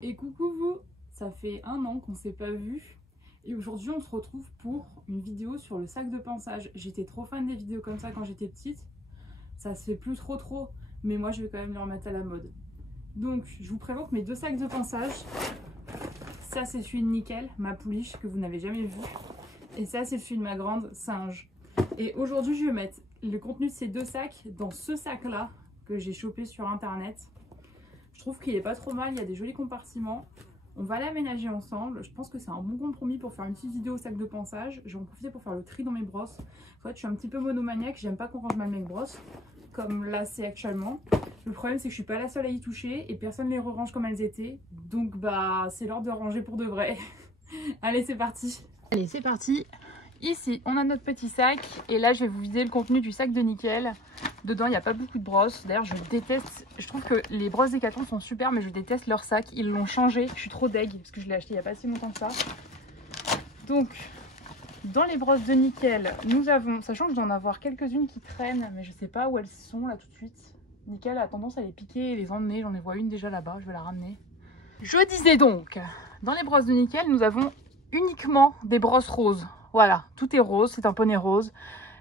Et coucou vous, ça fait 1 an qu'on s'est pas vu et aujourd'hui on se retrouve pour une vidéo sur le sac de pinçage. J'étais trop fan des vidéos comme ça quand j'étais petite, ça se fait plus trop, mais moi je vais quand même les remettre à la mode. Donc je vous présente mes 2 sacs de pinçage. Ça c'est celui de Nickel, ma pouliche que vous n'avez jamais vu, et ça c'est celui de ma grande Singe. Et aujourd'hui je vais mettre le contenu de ces 2 sacs dans ce sac là que j'ai chopé sur internet. Je trouve qu'il est pas trop mal, il y a des jolis compartiments. On va l'aménager ensemble. Je pense que c'est un bon compromis pour faire une petite vidéo au sac de pinçage. Je vais en profiter pour faire le tri dans mes brosses. En fait, je suis un petit peu monomaniaque, j'aime pas qu'on range mal mes brosses, comme là c'est actuellement. Le problème c'est que je suis pas la seule à y toucher et personne ne les re-range comme elles étaient. Donc bah c'est l'heure de ranger pour de vrai. Allez, c'est parti. Allez, c'est parti. Ici, on a notre petit sac et là je vais vous vider le contenu du sac de Nickel. Dedans, il n'y a pas beaucoup de brosses. D'ailleurs, je déteste, je trouve que les brosses Decathlon sont super, mais je déteste leur sac. Ils l'ont changé. Je suis trop deg parce que je l'ai acheté il n'y a pas si longtemps que ça. Donc, dans les brosses de Nickel, nous avons, sachant que je dois en avoir quelques-unes qui traînent, mais je sais pas où elles sont là tout de suite. Nickel a tendance à les piquer et les emmener. J'en ai vois une déjà là-bas, je vais la ramener. Je disais donc, dans les brosses de Nickel, nous avons uniquement des brosses roses. Voilà, tout est rose, c'est un poney rose.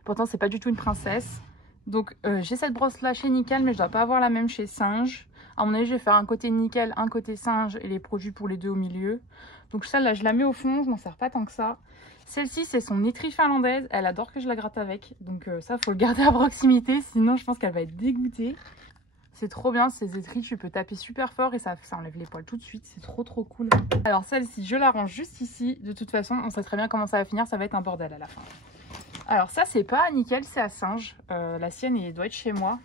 Pourtant, c'est pas du tout une princesse. Donc, j'ai cette brosse là chez Nickel, mais je dois pas avoir la même chez Singe. À mon avis, je vais faire un côté Nickel, un côté Singe et les produits pour les deux au milieu. Donc, celle-là, je la mets au fond, je m'en sers pas tant que ça. Celle-ci, c'est son étrie finlandaise. Elle adore que je la gratte avec. Donc, ça, faut le garder à proximité. Sinon, je pense qu'elle va être dégoûtée. C'est trop bien, ces étris, tu peux taper super fort et ça enlève les poils tout de suite. C'est trop cool. Alors celle-ci, je la range juste ici. De toute façon, on sait très bien comment ça va finir. Ça va être un bordel à la fin. Alors ça, c'est pas à Nickel, c'est à Singe. La sienne, elle doit être chez moi.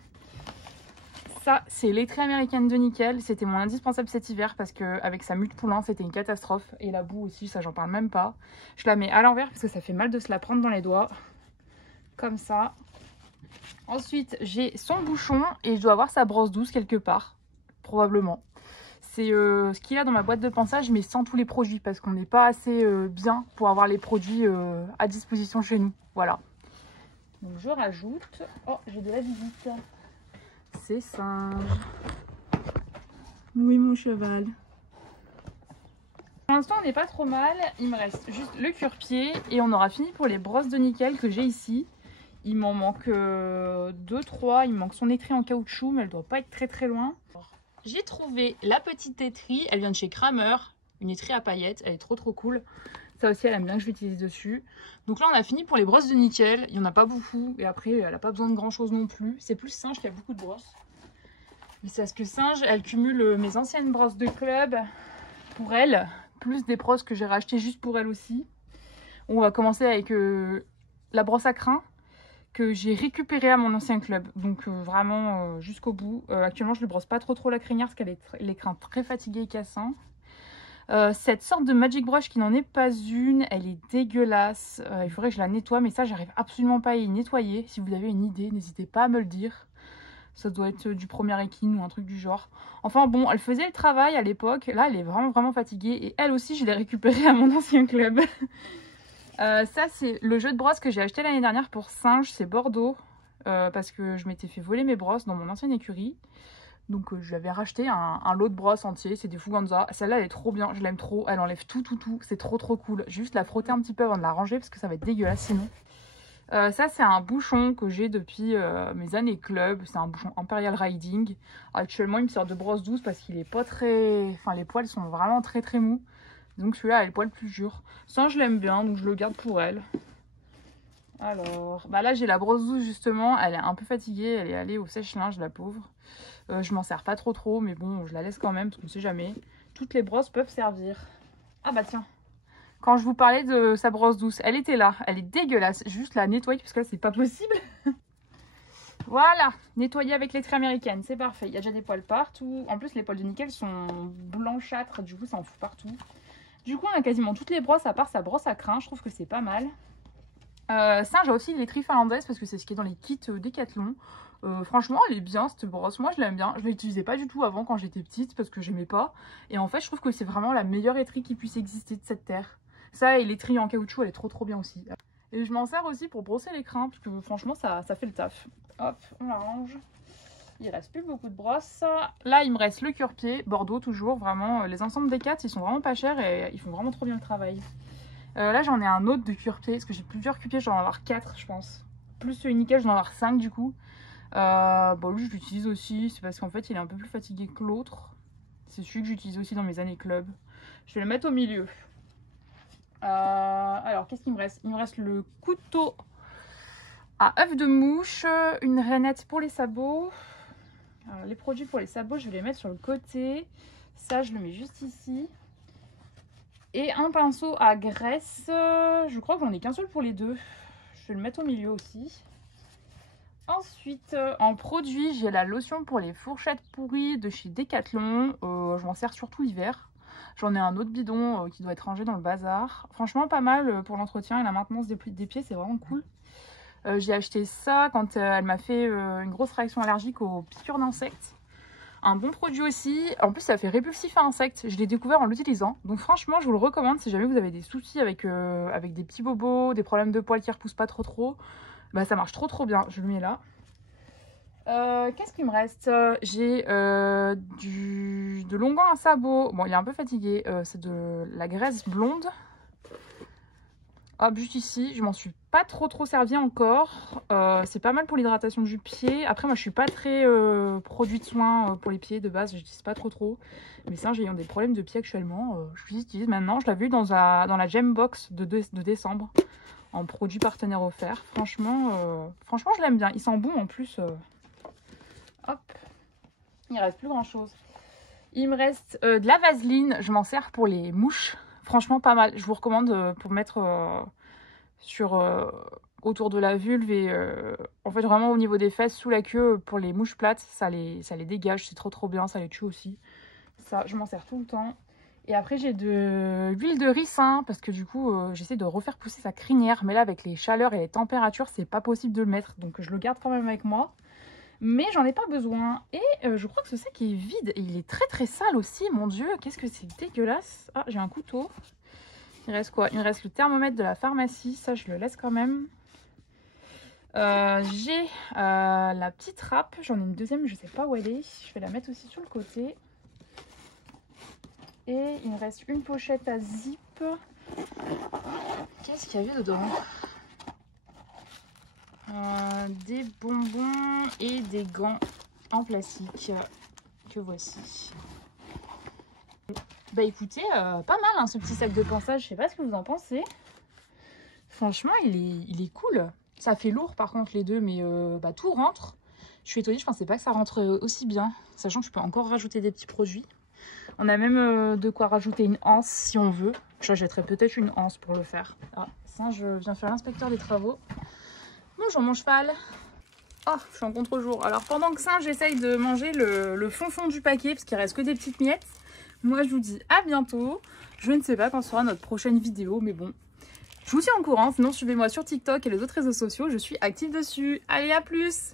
Ça, c'est l'étrie américaine de Nickel. C'était mon indispensable cet hiver parce qu'avec sa mute poulant, c'était une catastrophe. Et la boue aussi, ça, j'en parle même pas. Je la mets à l'envers parce que ça fait mal de se la prendre dans les doigts. Comme ça. Ensuite, j'ai son bouchon et je dois avoir sa brosse douce quelque part, probablement. C'est ce qu'il y a dans ma boîte de pinçage, mais sans tous les produits, parce qu'on n'est pas assez bien pour avoir les produits à disposition chez nous. Voilà. Donc je rajoute... Oh, j'ai de la visite. C'est Singe. Oui, mon cheval. Pour l'instant, on n'est pas trop mal. Il me reste juste le cuir-pied et on aura fini pour les brosses de Nickel que j'ai ici. Il m'en manque 2-3. Il me manque son étrie en caoutchouc, mais elle doit pas être très loin. J'ai trouvé la petite étrie. Elle vient de chez Kramer. Une étrie à paillettes. Elle est trop cool. Ça aussi, elle aime bien que je l'utilise dessus. Donc là, on a fini pour les brosses de Nickel. Il n'y en a pas beaucoup. Et après, elle n'a pas besoin de grand chose non plus. C'est plus Singe qui a beaucoup de brosses. Mais c'est parce que Singe, elle cumule mes anciennes brosses de club pour elle. Plus des brosses que j'ai rachetées juste pour elle aussi. On va commencer avec la brosse à crin que j'ai récupérée à mon ancien club. Donc vraiment jusqu'au bout. Actuellement, je ne lui brosse pas trop la crinière parce qu'elle est les crins très fatigués et cassants. Cette sorte de Magic Brush qui n'en est pas une, elle est dégueulasse. Il faudrait que je la nettoie, mais ça, j'arrive absolument pas à y nettoyer. Si vous avez une idée, n'hésitez pas à me le dire. Ça doit être du premier équine ou un truc du genre. Enfin bon, elle faisait le travail à l'époque. Là, elle est vraiment fatiguée. Et elle aussi, je l'ai récupérée à mon ancien club. Ça, c'est le jeu de brosse que j'ai acheté l'année dernière pour Singe. C'est Bordeaux. Parce que je m'étais fait voler mes brosses dans mon ancienne écurie. Donc je lui avais racheté un lot de brosses entier. C'est des Fuganza. Celle-là, elle est trop bien. Je l'aime trop. Elle enlève tout. C'est trop cool. Juste la frotter un petit peu avant de la ranger parce que ça va être dégueulasse sinon. Ça, c'est un bouchon que j'ai depuis mes années club. C'est un bouchon Imperial Riding. Actuellement, il me sert de brosse douce parce qu'il est pas très... Enfin, les poils sont vraiment très mous. Donc celui-là a les poils plus durs. Ça, je l'aime bien, donc je le garde pour elle. Alors, bah là, j'ai la brosse douce justement. Elle est un peu fatiguée. Elle est allée au sèche-linge, la pauvre. Je m'en sers pas trop, mais bon, je la laisse quand même parce qu'on ne sait jamais. Toutes les brosses peuvent servir. Ah bah tiens. Quand je vous parlais de sa brosse douce, elle était là. Elle est dégueulasse. Juste la nettoyer parce que là, c'est pas possible. Voilà. Nettoyer avec l'étrie américaine. C'est parfait. Il y a déjà des poils partout. En plus, les poils de Nickel sont blanchâtres. Du coup, ça en fout partout. Du coup, on a quasiment toutes les brosses à part sa brosse à crin. Je trouve que c'est pas mal. Ça, j'ai aussi l'étrie finlandaise parce que c'est ce qui est dans les kits Decathlon. Franchement, elle est bien cette brosse. Moi, je l'aime bien. Je l'utilisais pas du tout avant quand j'étais petite parce que j'aimais pas. Et en fait, je trouve que c'est vraiment la meilleure étrie qui puisse exister de cette terre. Ça et l'étrie en caoutchouc, elle est trop bien aussi. Et je m'en sers aussi pour brosser les crins parce que franchement, ça fait le taf. Hop, on la range. il reste plus beaucoup de brosses. Là, il me reste le cure-pied, Bordeaux toujours, vraiment. Les ensembles des 4, ils sont vraiment pas chers et ils font vraiment trop bien le travail. Là, j'en ai un autre de cure-pied, parce que j'ai plusieurs cure-pieds, j'en vais en avoir 4, je pense. Plus celui nickel, j'en vais en avoir 5 du coup. Bon, lui, je l'utilise aussi, c'est parce qu'en fait, il est un peu plus fatigué que l'autre. C'est celui que j'utilise aussi dans mes années club. Je vais le mettre au milieu. Alors, qu'est-ce qu'il me reste? Il me reste le couteau à œuf de mouche, une rainette pour les sabots. Alors, les produits pour les sabots, je vais les mettre sur le côté. Ça, je le mets juste ici. Et un pinceau à graisse. Je crois que j'en ai qu'un seul pour les deux. Je vais le mettre au milieu aussi. Ensuite, en produit, j'ai la lotion pour les fourchettes pourries de chez Decathlon. Je m'en sers surtout l'hiver. J'en ai un autre bidon qui doit être rangé dans le bazar. Franchement, pas mal pour l'entretien et la maintenance des pieds, c'est vraiment cool. J'ai acheté ça quand elle m'a fait une grosse réaction allergique aux piqûres d'insectes. Un bon produit aussi. En plus, ça fait répulsif à insectes. Je l'ai découvert en l'utilisant. Donc franchement, je vous le recommande si jamais vous avez des soucis avec des petits bobos, des problèmes de poils qui repoussent pas trop. Bah, ça marche trop bien. Je le mets là. Qu'est-ce qu'il me reste? J'ai de l'onguent à sabot. Bon, il est un peu fatigué. C'est de la graisse blonde. Hop, juste ici. Je m'en suis pas trop servi encore. C'est pas mal pour l'hydratation du pied. Après, moi, je suis pas très produit de soins pour les pieds de base. Je n'utilise pas trop. Mais ça, j'ai eu des problèmes de pied actuellement. Je l'utilise maintenant. Je l'avais vu dans la Gem Box de décembre. En produit partenaire offert. Franchement, je l'aime bien. Il sent bon en plus. Hop. Il reste plus grand chose. Il me reste de la vaseline. Je m'en sers pour les mouches. Franchement, pas mal. Je vous recommande pour mettre autour de la vulve et en fait vraiment au niveau des fesses, sous la queue, pour les mouches plates. Ça les dégage. C'est trop bien. Ça les tue aussi. Ça, je m'en sers tout le temps. Et après, j'ai de l'huile de ricin parce que du coup, j'essaie de refaire pousser sa crinière. Mais là, avec les chaleurs et les températures, c'est pas possible de le mettre. Donc, je le garde quand même avec moi. Mais j'en ai pas besoin. Et je crois que ce sac est vide. Et il est très sale aussi. Mon Dieu, qu'est-ce que c'est dégueulasse. Ah, j'ai un couteau. Il reste quoi? Il me reste le thermomètre de la pharmacie. Ça, je le laisse quand même. J'ai la petite râpe. J'en ai une deuxième, je sais pas où elle est. Je vais la mettre aussi sur le côté. Et il me reste une pochette à zip. Qu'est-ce qu'il y avait dedans? Des bonbons et des gants en plastique que voici. Bah écoutez, pas mal hein, ce petit sac de pinçage. Je sais pas ce que vous en pensez. Franchement, il est cool. Ça fait lourd par contre les deux, mais bah, tout rentre. Je suis étonnée, je pensais pas que ça rentre aussi bien. Sachant que je peux encore rajouter des petits produits. On a même de quoi rajouter une anse si on veut. J'achèterai peut-être une anse pour le faire. Ah, ça, je viens faire l'inspecteur des travaux. Bonjour mon cheval. Oh, je suis en contre-jour. Alors pendant que ça, j'essaye de manger le fond du paquet parce qu'il reste que des petites miettes. Moi, je vous dis à bientôt. Je ne sais pas quand sera notre prochaine vidéo, mais bon. Je vous tiens au courant. Sinon, suivez-moi sur TikTok et les autres réseaux sociaux. Je suis active dessus. Allez, à plus!